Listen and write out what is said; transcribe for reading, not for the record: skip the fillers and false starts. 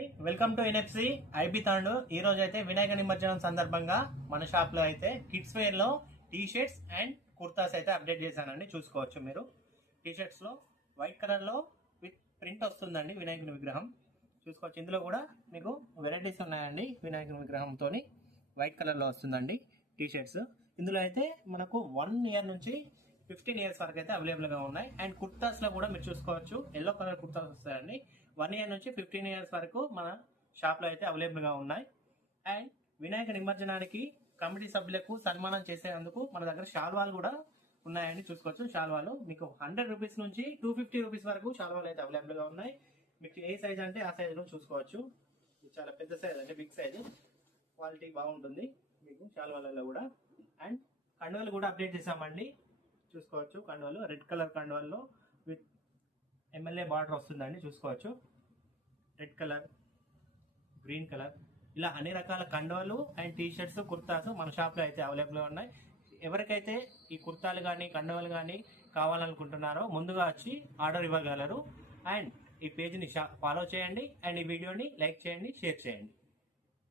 అండి, welcome to NFC IB తాండు. ఈ రోజు అయితే వినాయక నిమజ్జనం సందర్భంగా మన షాప్ లో అయితే కిడ్స్ వేర్ లో టీ షర్ట్స్ అండ్ కుర్తాస్ అయితే అప్డేట్ చేశానండి. చూసుకోవచ్చు మీరు. టీ షర్ట్స్ లో వైట్ కలర్ లో విత్ ప్రింట్ వస్తుందండి వినాయకుని విగ్రహం. చూసుకోవచ్చు. ఇందులో కూడా మీకు వెరైటీస్ ఉన్నాయండి. వినాయకుని విగ్రహంతో వైట్ కలర్ లో వస్తుందండి టీ షర్ట్స్. ఇందులో అయితే మనకు 1 ఇయర్ నుంచి 15 ఇయర్స్ వరకు అయితే అవైలబుల్ గా ఉన్నాయి. అండ్ కుర్తాస్ లో కూడా మీరు చూసుకోవచ్చు, ఎల్లో కలర్ కుర్తాస్ వస్తాయండి. 1 ఇయర్ నుంచి 15 ఇయర్స్ వరకు మన షాప్ లో అయితే అవైలబుల్ గా ఉన్నాయి. అండ్ వినాయక నిమజ్జనానికి కమిటీ సభ్యులకు సన్మానం చేసేందుకు మన దగ్గర శాల్వాలు కూడా ఉన్నాయండి. చూసుకోవచ్చు. శాల్వాలు మీకు 100 రూపీస్ నుంచి 250 రూపీస్ వరకు శాల్వాలు అయితే అవైలబుల్ గా ఉన్నాయి. మీకు ఏ సైజ్ అంటే ఆ సైజ్ లో చూసుకోవచ్చు. ఇది చాలా పెద్ద సైజ్ అంటే బిగ్ సైజ్, క్వాలిటీ బాగుంటుంది మీకు శాల్వాలలో కూడా. అండ్ కండువలు కూడా అప్డేట్ చేసామండి. చూసుకోవచ్చు. కండువలు రెడ్ కలర్ కండువల్లో విత్ ఎమ్మెల్యే బార్డర్ వస్తుందండి. చూసుకోవచ్చు. రెడ్ కలర్, గ్రీన్ కలర్, ఇలా అన్ని రకాల కండువలు అండ్ టీ షర్ట్స్, కుర్తాస్ మన షాప్లో అయితే అవైలబుల్గా ఉన్నాయి. ఎవరికైతే ఈ కుర్తాలు కానీ కండువలు కానీ కావాలనుకుంటున్నారో ముందుగా వచ్చి ఆర్డర్ ఇవ్వగలరు. అండ్ ఈ పేజ్ని ఫాలో చేయండి అండ్ ఈ వీడియోని లైక్ చేయండి, షేర్ చేయండి.